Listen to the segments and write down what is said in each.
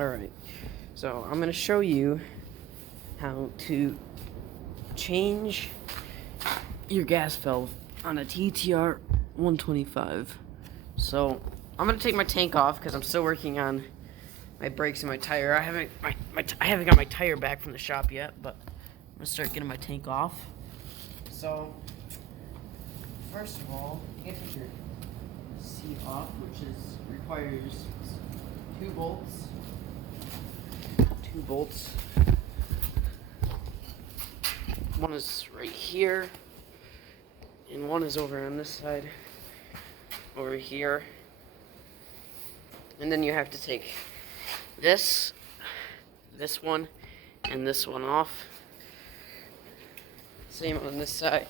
Alright, so I'm going to show you how to change your gas valve on a ttr125. So I'm going to take my tank off because I'm still working on my brakes and my tire. I haven't got my tire back from the shop yet, but I'm going to start getting my tank off. So first of all, you have to take your seat off, which requires 2 bolts. 2 bolts. One is right here, and one is over on this side, over here. And then you have to take this one, and this one off. Same on this side.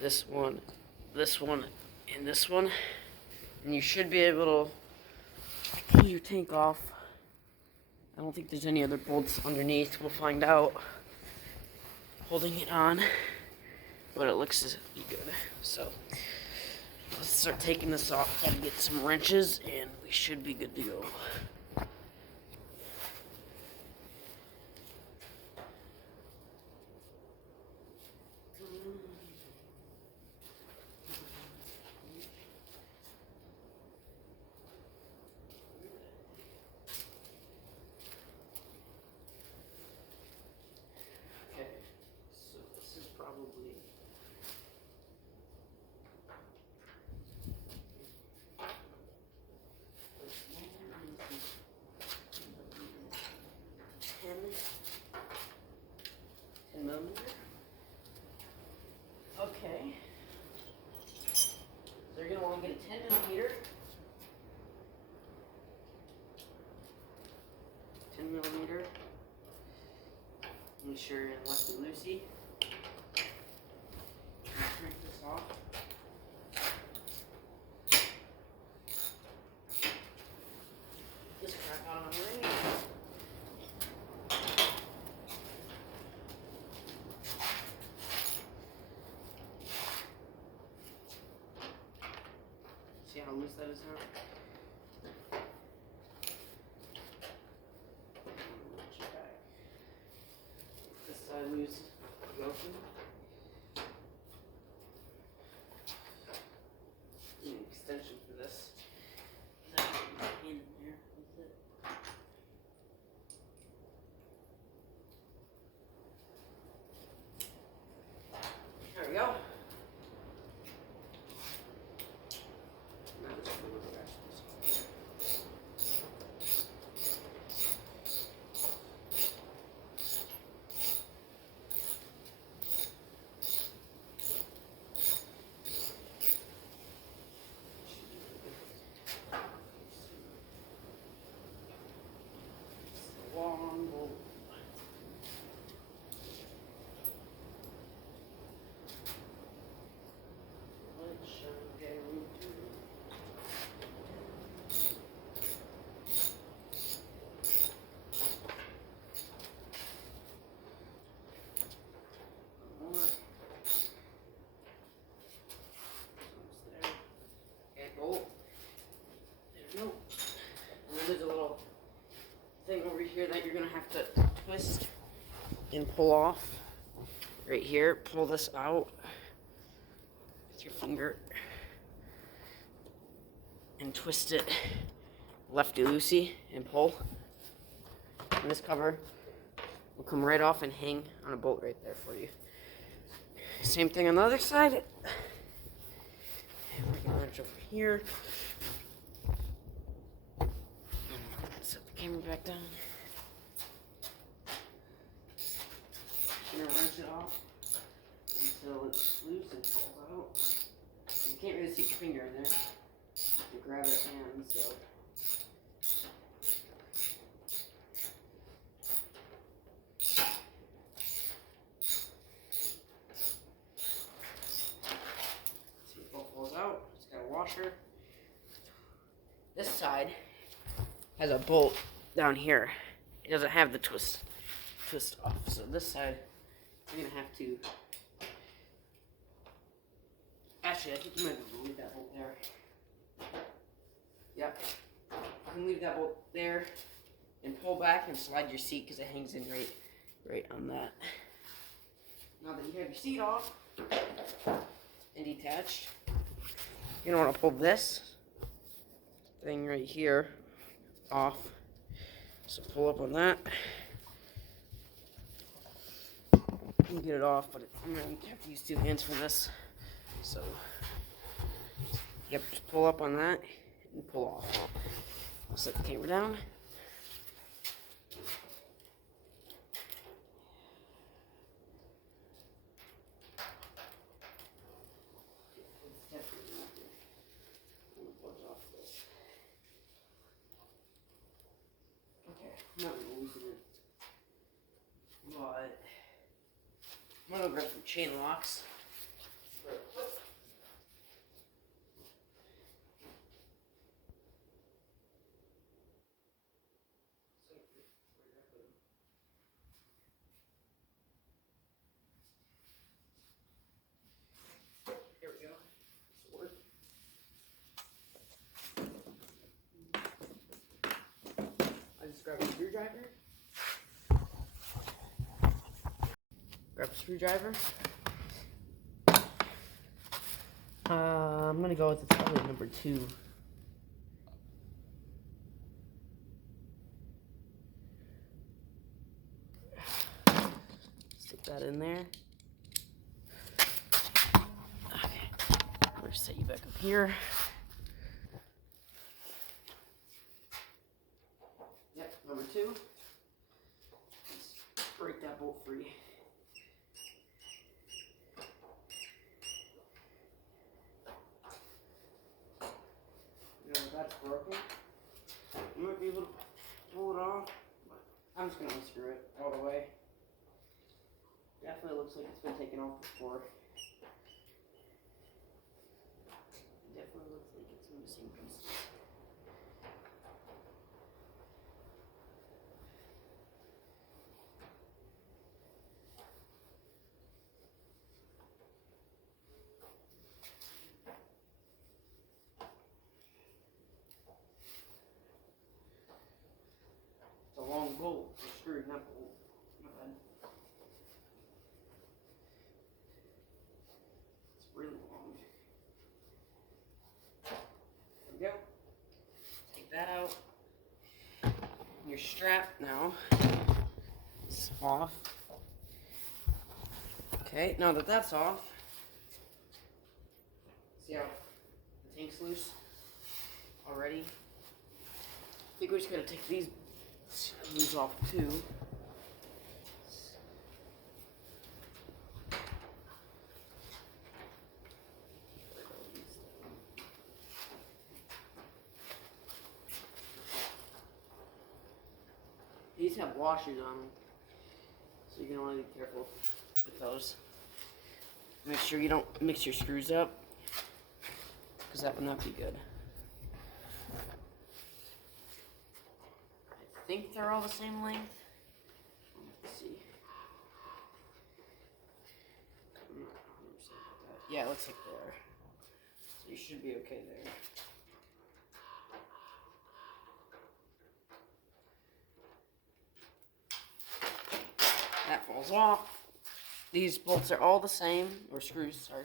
This one, and this one. And you should be able to pull your tank off. I don't think there's any other bolts underneath. We'll find out holding it on, but it looks to be good. So let's start taking this off and get some wrenches, and we should be good to go. Probably ten millimeter. Okay. So you're gonna want to get a 10 millimeter. 10 millimeter. Make sure you're in lefty loosey. Crank this off. This crap out of my ring. See how loose that is now? This side loose. Go open. Extension for this. In there with it. There we go. Now this one was actually. Long bolt. Which I'm going to more. Almost there. Okay, bolt. There we go. And then there's a little thing over here that you're gonna have to twist and pull off. Right here, pull this out with your finger and twist it lefty loosey and pull. And this cover will come right off and hang on a bolt right there for you. Same thing on the other side. And we're gonna wrench over here. Set the camera back down. You're gonna wrench it off until it's loose and falls out. You can't really stick your finger in there. You grab it and so. See, the bolt falls out. It's got a washer. This side has a bolt down here. It doesn't have the twist off. So this side, you're gonna have to. Actually, I think you might have to leave that bolt there. Yep. You can leave that bolt there. and pull back and slide your seat because it hangs in right on that. Now that you have your seat off and detached, you're gonna want to pull this thing right here off. So pull up on that. You can get it off, but I'm gonna have to use two hands for this. So yep, just pull up on that and pull off. I'll set the camera down. Okay, I'm not really losing it, but I'm gonna grab some chain locks. Here we go. This will work. I just grab a screwdriver. Grab a screwdriver. I'm gonna go with the probably number 2. Stick that in there. Okay. I'm gonna set you back up here. Yep, number 2. Let's break that bolt free. You know, if that's broken, you might be able to pull it off, but I'm just gonna unscrew it all the way. Definitely looks like it's been taken off before. Definitely looks like it's missing pieces. It's a long bolt, or screw, not bolt. My bad. It's really long. There we go. Take that out. Your strap now is off. Okay, now that that's off, see how the tank's loose already? I think we're just gonna take these screws off too. These have washers on them, so you're gonna want to be careful with those. Make sure you don't mix your screws up, because that would not be good. I think they're all the same length. Let's see. I'm not 100% about that. Yeah, it looks like they are. So you should be okay there. That falls off. These bolts are all the same, or screws, sorry.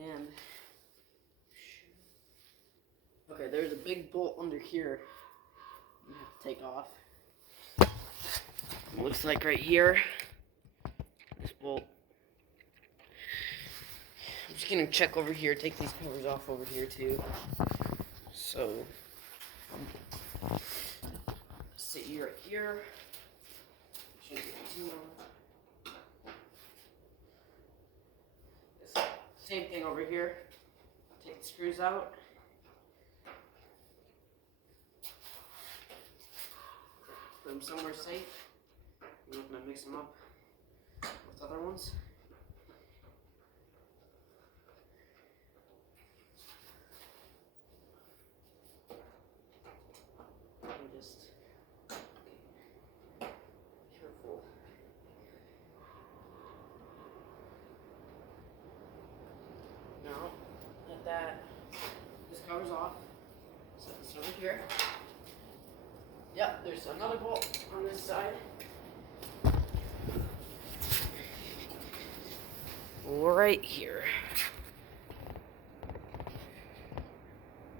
And okay, there's a big bolt under here you have to take off. It looks like right here, this bolt. I'm just gonna check over here, take these covers off over here too. So, sit you right here. Shouldn't get too long. Same thing over here. Take the screws out. Put them somewhere safe. I'm not gonna mix them up with other ones. And just careful. Now that this cover's off, set this over here. Yep, there's another bolt on this side. Right here.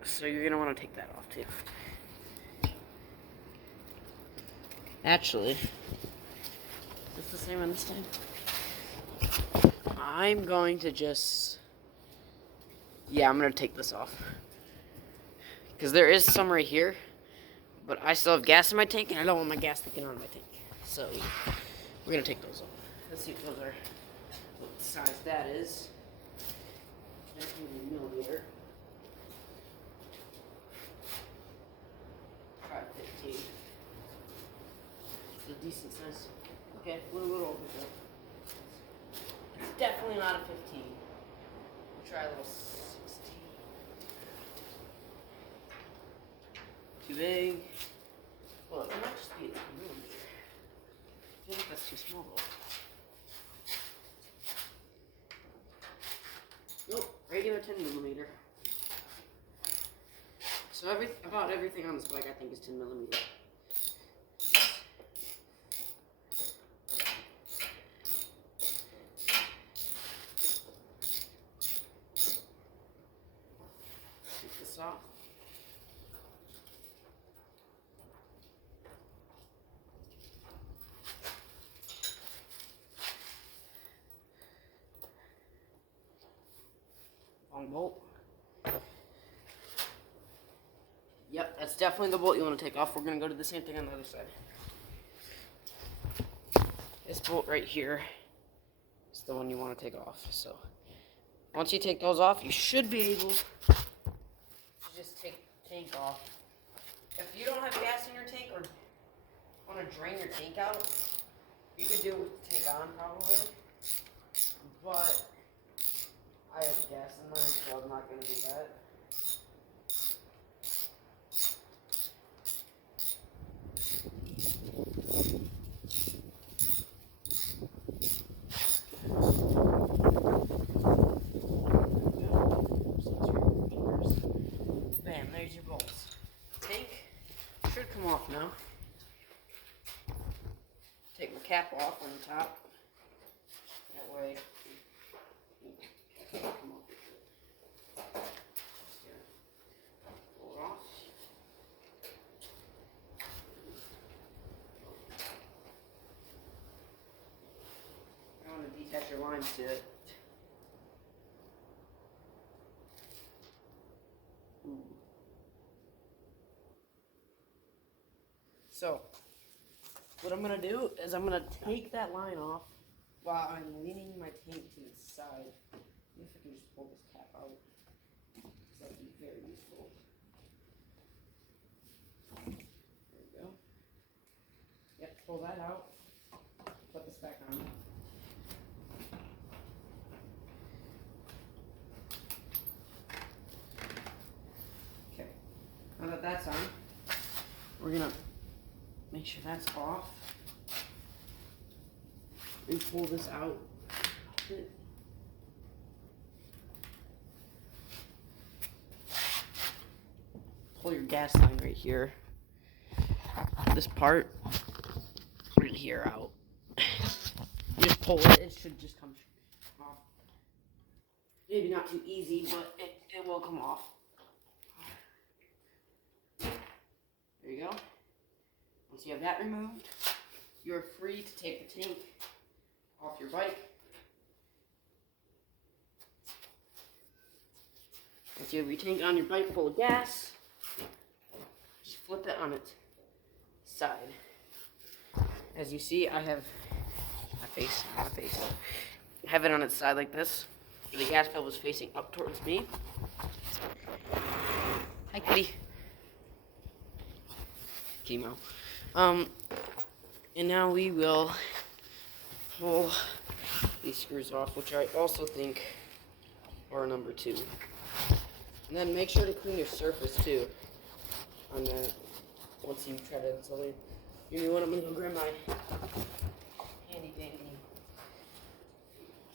So you're gonna want to take that off too. Actually, is this the same on this time? I'm going to just... Yeah, I'm going to take this off. Because there is some right here. But I still have gas in my tank, and I don't want my gas leaking out of my tank. So, we're going to take those off. Let's see if those are... what size that is. That's going to be a millimeter. Try 15. It's a decent size. Okay, we'll over there. It's definitely not a 15. We'll try a little 16. Too big. Well, it might just be a millimeter. I feel like that's too small though. Nope, regular 10 millimeter. So about everything on this bike I think is 10 millimeter. Take this off. Long bolt. Yep, that's definitely the bolt you want to take off. We're going to go do the same thing on the other side. This bolt right here is the one you want to take off. So once you take those off, you should be able to just take the tank off. If you don't have gas in your tank or want to drain your tank out, you could do it with the tank on probably. But I have gas in mine, so I'm not going to do that. Bam, there's your bolts. Tank should come off now. Take my cap off on the top. That way it can't come off. Pull it off. I want to detach your lines to it. So, what I'm going to do is I'm going to take that line off while I'm leaning my tank to the side. If I can just pull this cap out, that would be very useful. There we go. Yep, pull that out. Put this back on. Okay, now that that's on, we're going to make sure that's off. And pull this out. Pull your gas line right here. This part right here out. You just pull it, it should just come off. Maybe not too easy, but it will come off. There you go. Once you have that removed, you're free to take the tank off your bike. Once you have your tank on your bike full of gas, just flip it on its side. As you see, I have I have it on its side like this. The gas pedal was facing up towards me. Hi, kitty. Chemo. And now we will pull these screws off, which I also think are number 2. And then make sure to clean your surface too on that once you try to install it. Give me one, I'm gonna go grab my handy dandy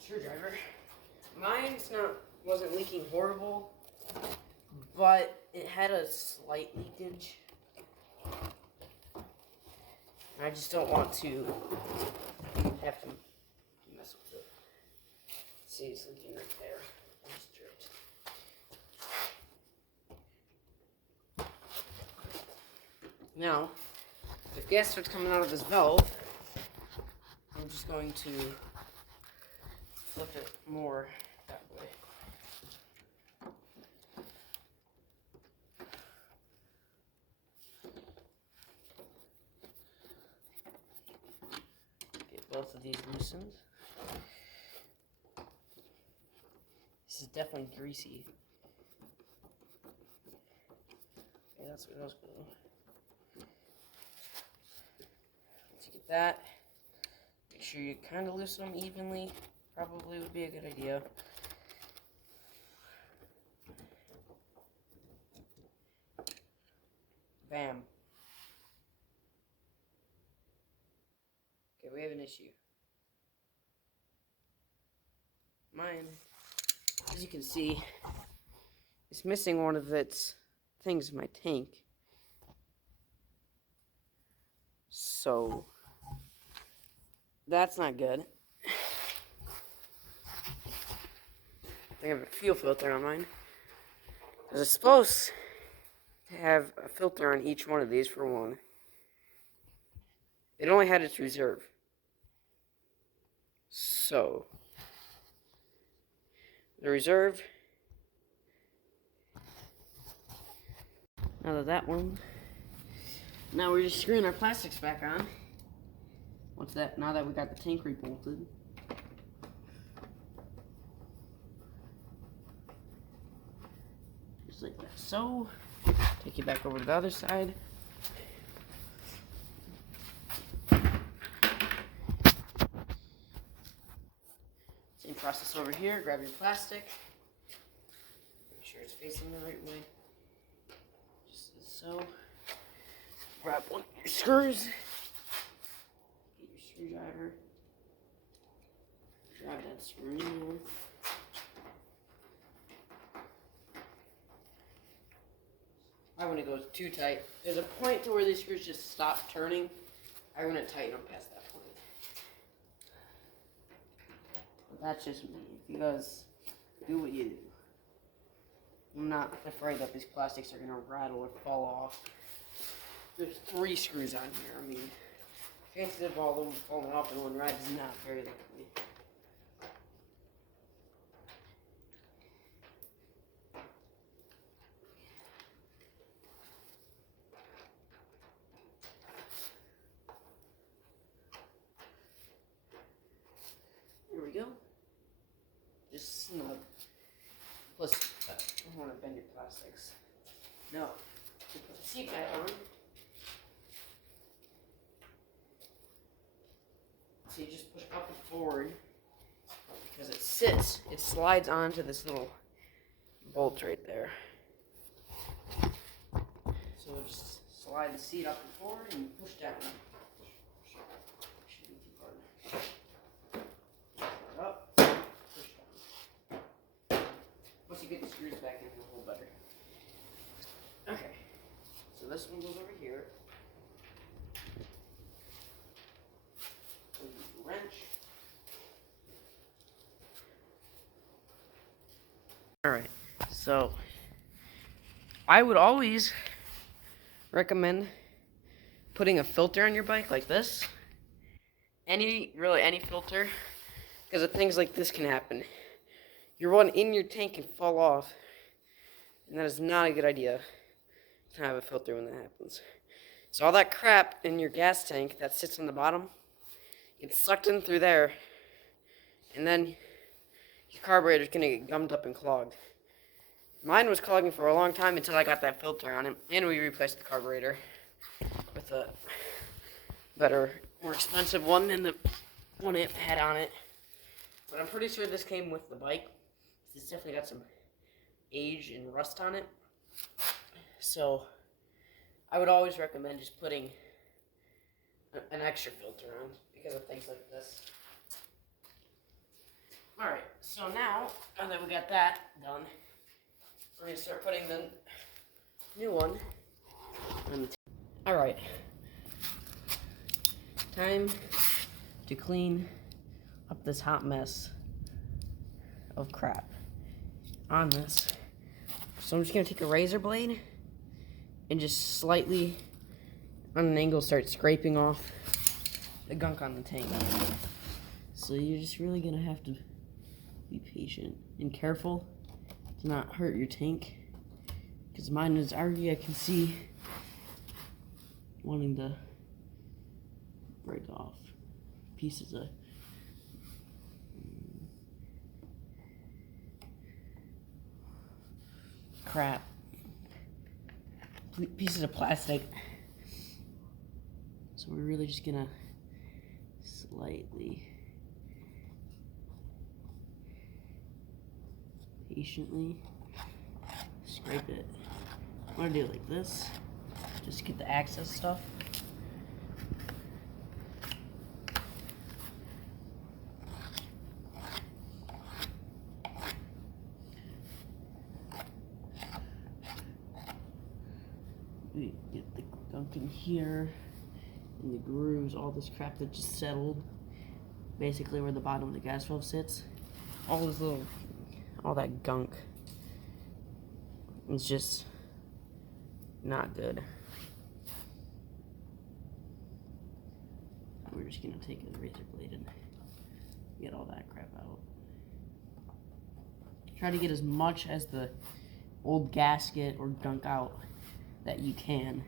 screwdriver. Mine's wasn't leaking horrible, but it had a slight leakage. I just don't want to have to mess with it. See, it's leaking right there. I just dripped. Now, if gas starts coming out of this valve, I'm just going to flip it more that way. Get both of these loosened. This is definitely greasy. Okay, that's what I was going to do. To get that, make sure you kind of loosen them evenly. Probably would be a good idea. Bam. Okay, we have an issue. Mine, as you can see, is missing one of its things in my tank. So, that's not good. I have a fuel filter on mine. Because it's supposed to have a filter on each one of these for one. It only had its reserve. So, the reserve, now that one, now we're just screwing our plastics back on. Now that we got the tank rebolted. Just like that, so. Take it back over to the other side. Same process over here. Grab your plastic. Make sure it's facing the right way. Just as so. Grab one of your screws. Get your screwdriver. Drive that screw in there. I wouldn't go too tight. There's a point to where these screws just stop turning. I wouldn't tighten them past that point. But that's just me. If you guys do what you do. I'm not afraid that these plastics are going to rattle or fall off. There's 3 screws on here. I mean, chances of all of them falling off in one ride is not very likely. Here we go. Just snug. Plus, I don't want to bend your plastics. No. You put the seat back on. So you just push up and forward. Because it slides onto this little bolt right there. So we'll just slide the seat up and forward and push down. Shouldn't be too hard. Up, push down. Once you get the screws back in, it'll hold better. Okay, so this one goes over here. We'll use the wrench. Alright, so I would always recommend putting a filter on your bike like this. Any filter, because of things like this can happen. Your one in your tank can fall off, and that is not a good idea to have a filter when that happens. So all that crap in your gas tank that sits on the bottom gets sucked in through there, and then your carburetor is going to get gummed up and clogged. Mine was clogging for a long time until I got that filter on it, and we replaced the carburetor with a better, more expensive one than the one it had on it. But I'm pretty sure this came with the bike. It's definitely got some age and rust on it. So I would always recommend just putting an extra filter on because of things like this. Alright, so now that we got that done, we're going to start putting the new one on the Alright. time to clean up this hot mess of crap on this. So I'm just gonna take a razor blade and just slightly on an angle start scraping off the gunk on the tank. So you're just really gonna have to be patient and careful to not hurt your tank, because mine is already, I can see, wanting to break off pieces of crap, pieces of plastic. So we're really just gonna slightly, patiently scrape it. I'm gonna do it like this, just to get the excess stuff. We get the gunk in here, and the grooves, all this crap that just settled, basically where the bottom of the gas valve sits. All this little, all that gunk is just not good. We're just gonna take a razor blade and get all that crap out. Try to get as much as the old gasket or gunk out that you can.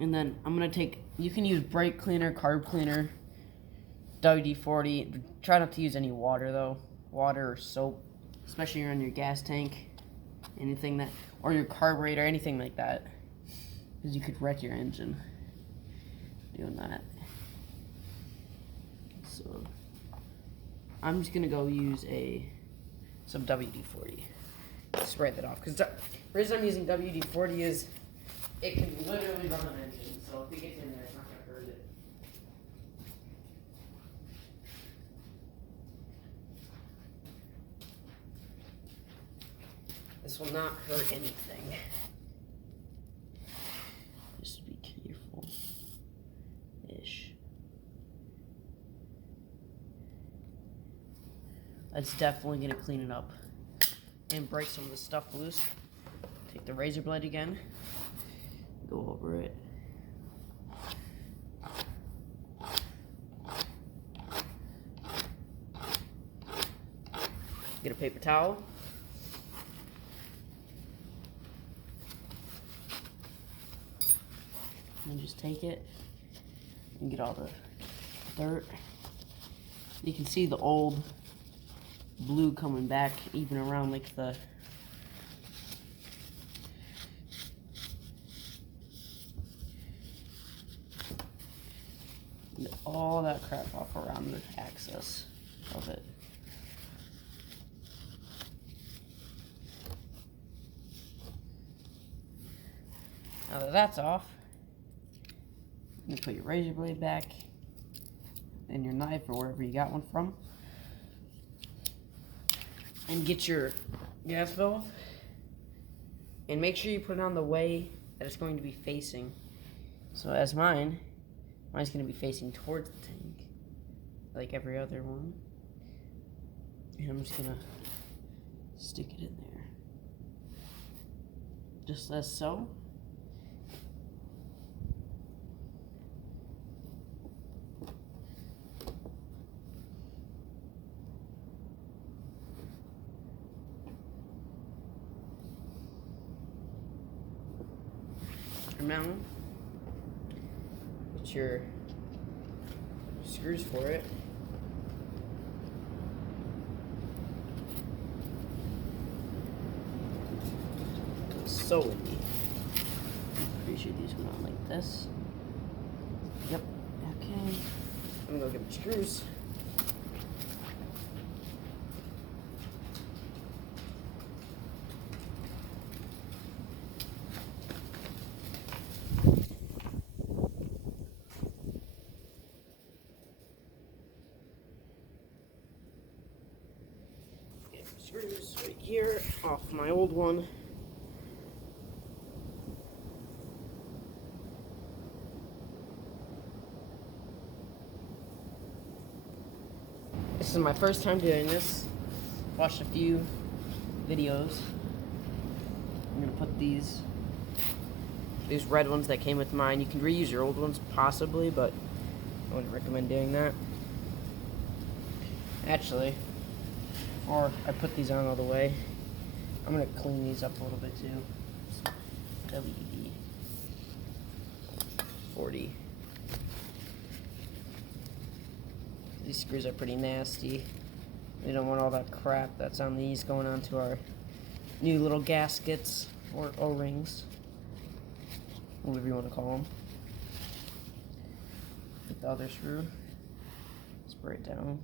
And then I'm gonna take, you can use brake cleaner, carb cleaner, WD-40. Try not to use any water though. Water or soap, especially on your gas tank, anything that, or your carburetor, anything like that, because you could wreck your engine doing that. So I'm just gonna go use some WD-40. Spray that off, because the reason I'm using WD-40 is it can literally run an engine, so if it gets in there, it's not gonna hurt it. This will not hurt anything. Just be careful-ish. That's definitely gonna clean it up and break some of the stuff loose. Take the razor blade again, go over it. Get a paper towel. And just take it and get all the dirt. You can see the old blue coming back even around like the all that crap off around the axis of it. Now that that's off, you put your razor blade back and your knife or wherever you got one from, and get your gas valve, and make sure you put it on the way that it's going to be facing. So as mine's going to be facing towards the tank, like every other one. And I'm just going to stick it in there, just as so. Now, get your screws for it. So windy. Pretty sure these went on like this. Yep. Okay. I'm gonna go get my screws. Screws right here off my old one. This is my first time doing this. Watched a few videos. I'm gonna put these red ones that came with mine. You can reuse your old ones possibly, but I wouldn't recommend doing that. Actually, before I put these on all the way, I'm gonna clean these up a little bit too. WD 40. These screws are pretty nasty. We don't want all that crap that's on these going onto our new little gaskets or O-rings, whatever you want to call them. Get the other screw, spray it down.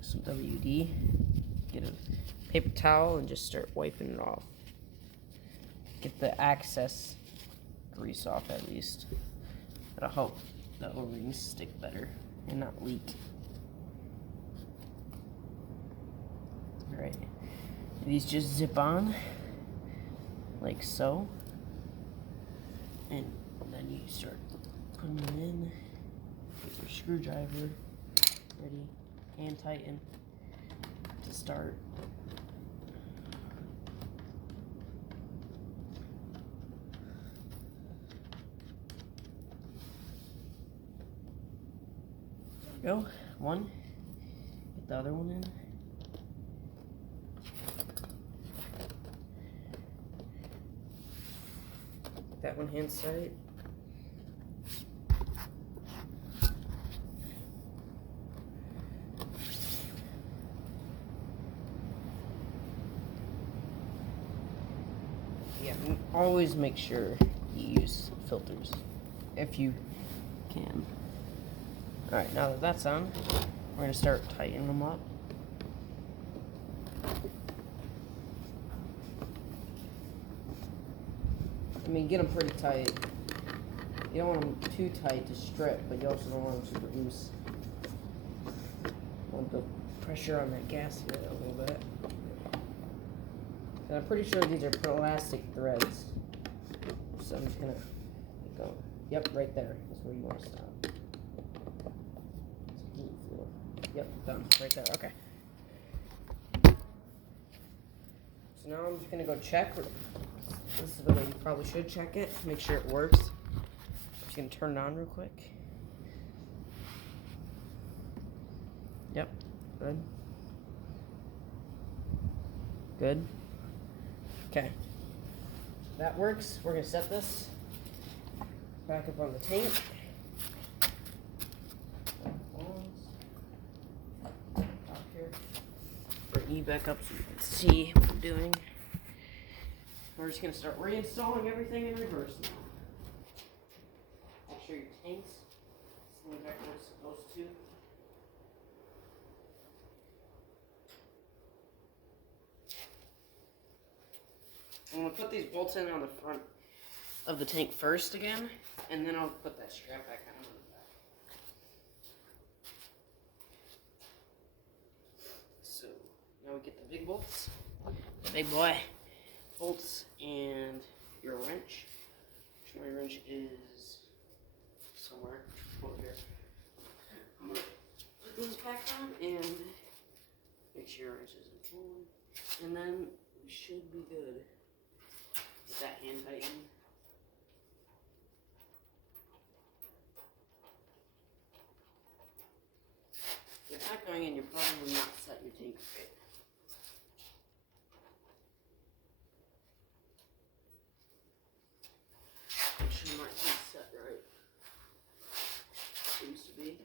Some WD. Get a paper towel and just start wiping it off. Get the excess grease off at least. That'll help the O-rings stick better and not leak. Alright, these just zip on like so, and then you start putting them in with your screwdriver ready, and tighten to start. There we go, one, get the other one in. That one hand sight. Yeah, always make sure you use filters if you can. Alright, now that that's on, we're going to start tightening them up. I mean, get them pretty tight. You don't want them too tight to strip, but you also don't want them super loose. Want the pressure on that gasket a little bit. And I'm pretty sure these are plastic threads. So I'm just gonna go. Yep, right there is where you want to stop. Yep, done. Right there. Okay. So now I'm just gonna go check. This is the way you probably should check it. Make sure it works. I'm just gonna turn it on real quick. Yep. Good. Good. Okay. That works. We're gonna set this back up on the tank. Bring you back up so you can see what I'm doing. We're just gonna start reinstalling everything in reverse now. Make sure your tank's sitting back where it's supposed to. I'm gonna put these bolts in on the front of the tank first again, and then I'll put that strap back on the back. So now we get the big bolts, the big boy bolts, and your wrench. My wrench is somewhere over here. I'm gonna put these back on and make sure your wrench isn't pulling, and then we should be good. Get that hand tightened. If you're not going in, you're probably not set your tank right. Make sure my tank's set right. Seems to be.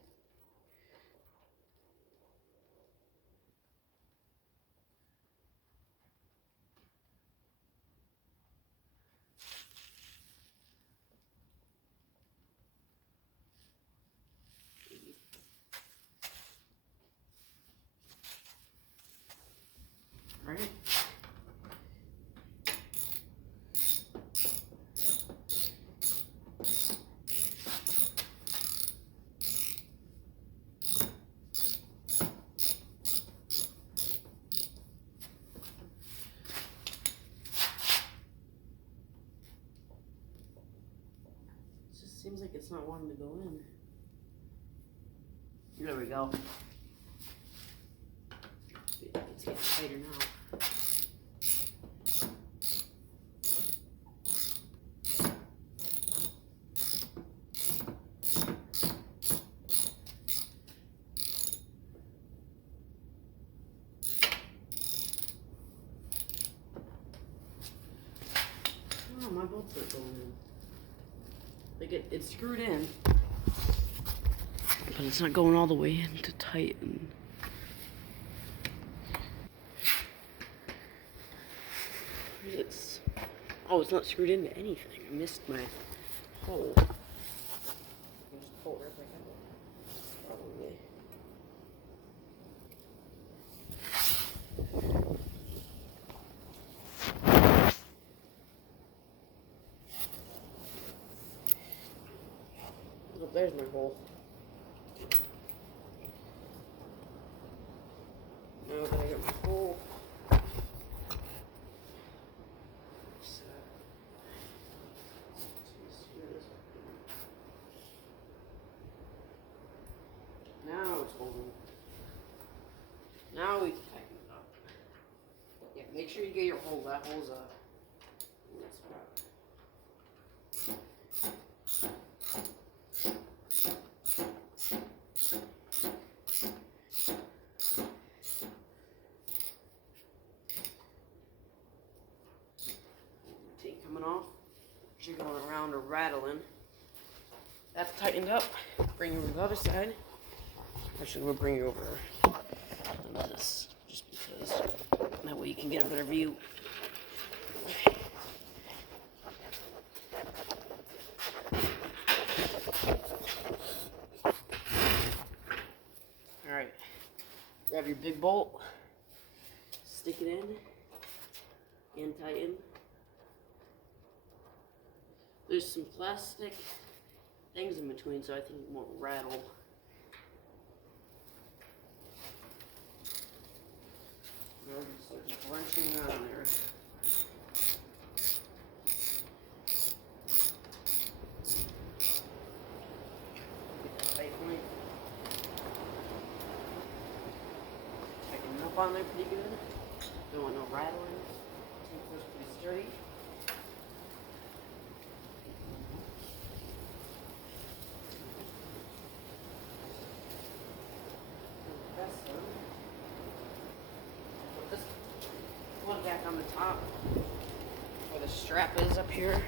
seems like it's not wanting to go in. There we go. It's getting tighter now. Oh, my bolts are going in. Like it's screwed in, but it's not going all the way in to tighten. It's not screwed into anything. I missed my hole. I'll just pull it right back out. Probably. Oh, there's my hole. Now that I got my hole. Now it's holding. Now we can tighten it up. Yeah, make sure you get your hole. That hole's up. That's right. Tape coming off. Jiggling around or rattling. That's tightened up. Bring you over to the other side. Actually, we'll bring you over to this, just because that way you can get a better view. Alright, grab your big bolt, stick it in, and tighten. There's some plastic things in between, so I think it won't rattle. Start just wrenching around there. Get the tight point. Tighten up on there pretty good. Don't want no rattling. Tape goes pretty sturdy. This one back on the top where the strap is up here.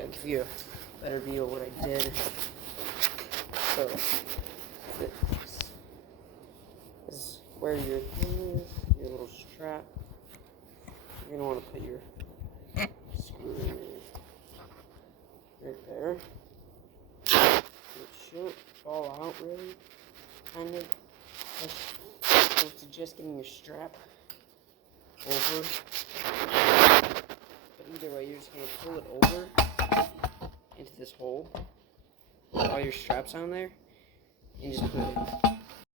I'll give you a better view of what I did. So this is where your little strap. You're gonna want to put your screw in right there. It shouldn't fall out really. Kind of. I would suggest getting your strap over. But either way, you're just going to pull it over into this hole. Put all your straps on there. And just put it